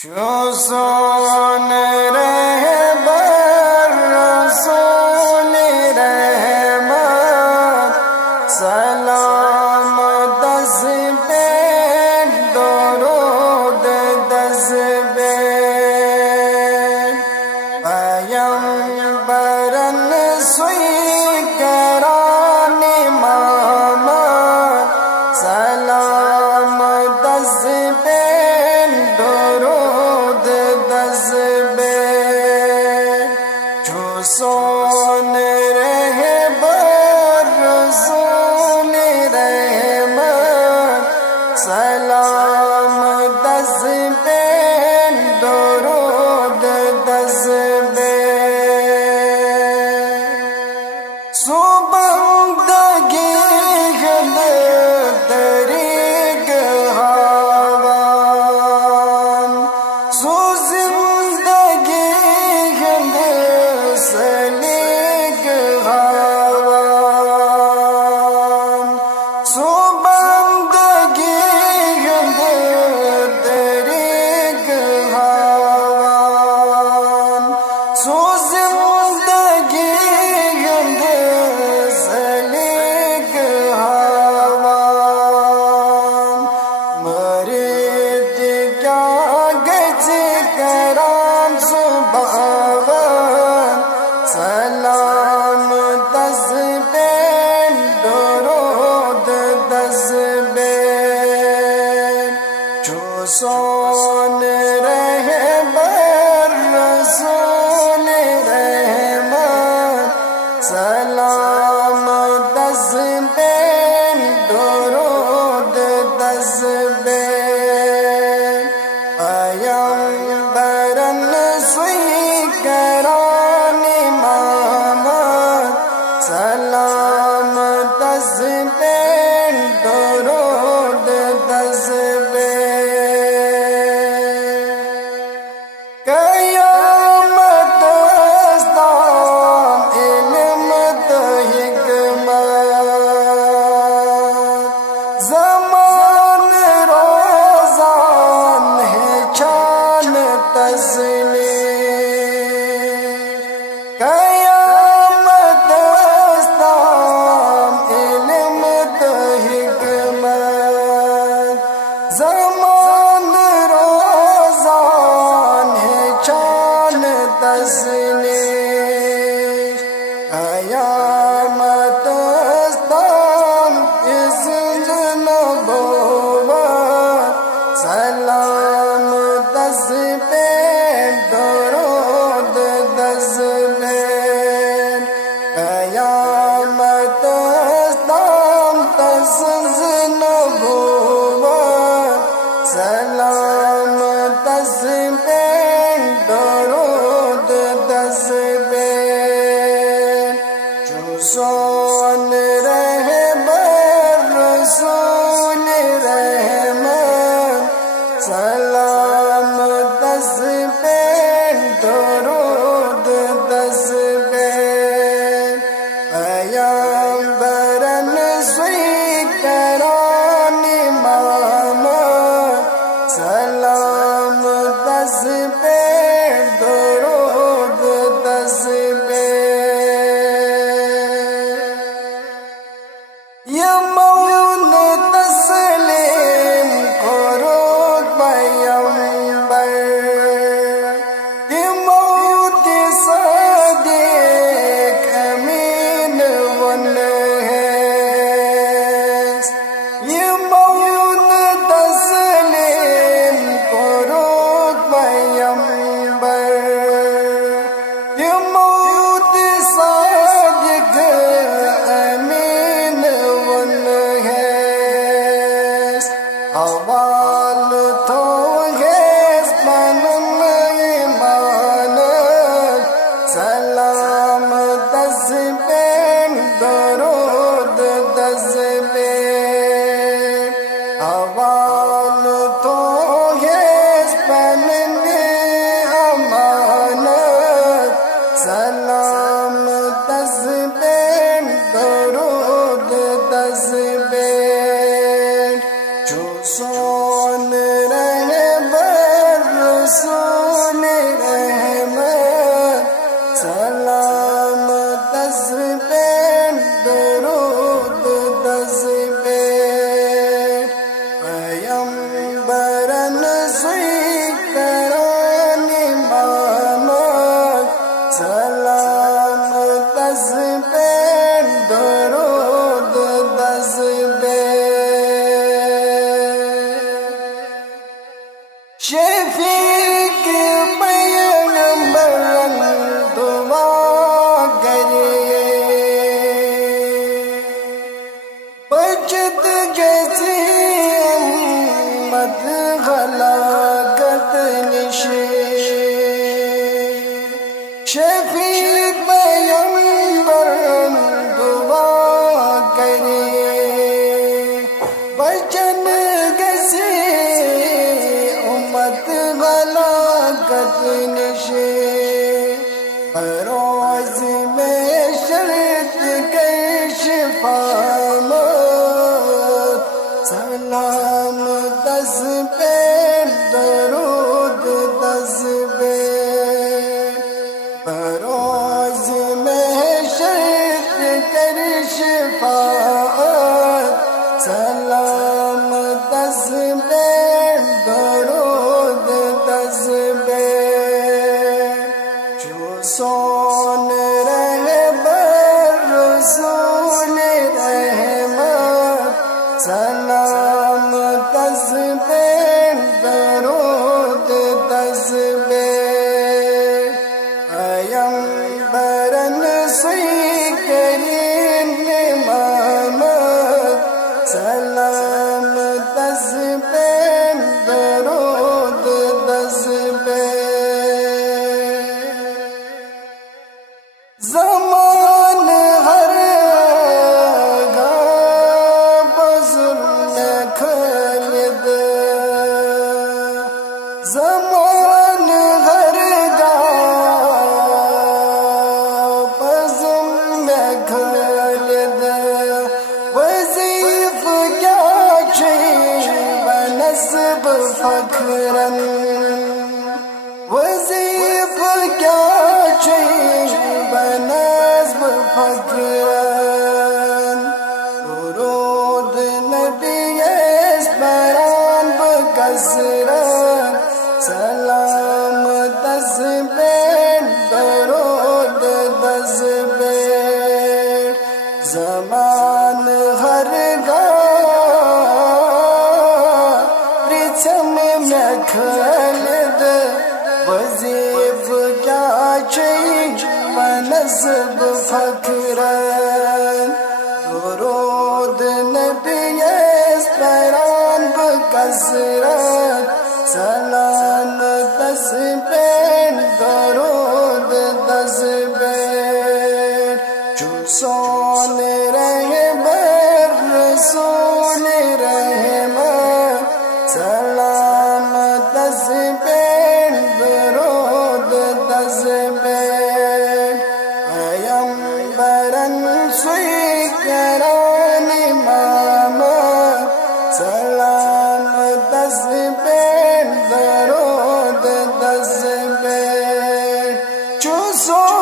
شو سون رہبر رسول رحمت سلام دس بین درود دس بین پیمبرن سوئی کران محمد سلام دس بین درود دس بین جو سون رہبر رسول رحمت سلام دس بین درود دس بین سوبندگی گل طریق حوان سو زندگی گل سلیق حوان سوبندگی گل طریق حوان سو زندگی گل سلیق حوان مرید کیا گج کرام سبحان سلام دس بین درود دس بین جو سون رہبر رسول رحمت سلام دس بین درود دس بین پیمبرن سوئی کران محمد سلام دس بین درود دس بین قیامت استام علم تو حکمت زمان روزان ہے چان تسلیم قیامت استام علم تو حکمت زمان روزان ہے چان تسلیم قیامت استام اس نبوت سلام دس بین درود دس بین قیامت استام دس نبوت سلام دس بین درود دس شفیق پیغمبران دعا کرے بچت جیسی امت ہلاکت نشے شفیق پیغمبران دعا کرے بچن گسی امت ہلاکت نشے بروز میں شرط کے شفاعت سلام دس پہ درود دس پہ بروز میں شرط کر شفاعت سلام دس پہ درود دس پہ جو سون رہبر رسول رحمت سلام دس پہ درود دس پہ پیغمبران سوئی کریم محمد سلام دس پہ درود دس پہ زمان ہر گاہ بظلم خالد زمان ہر گاہ بظلم خالد وظیف کیا چھ بنسب فخرن وظیف کیا چھ بنسب فخرن درود نبی اسپران بکسرن سلام دس پہ درود دس پہ زمان ہر گاہ رچم میں خالد وظیف کیا چھ بنسب فخرن درود نبی اسپران بکسرت سلام دس پہ درود دس پہ جو سون رہبر رسول رحمت سلام دس پہ درود دس پہ پیغمبران سوئی کران محمد سلام دس پہ درود دس پہ جو سو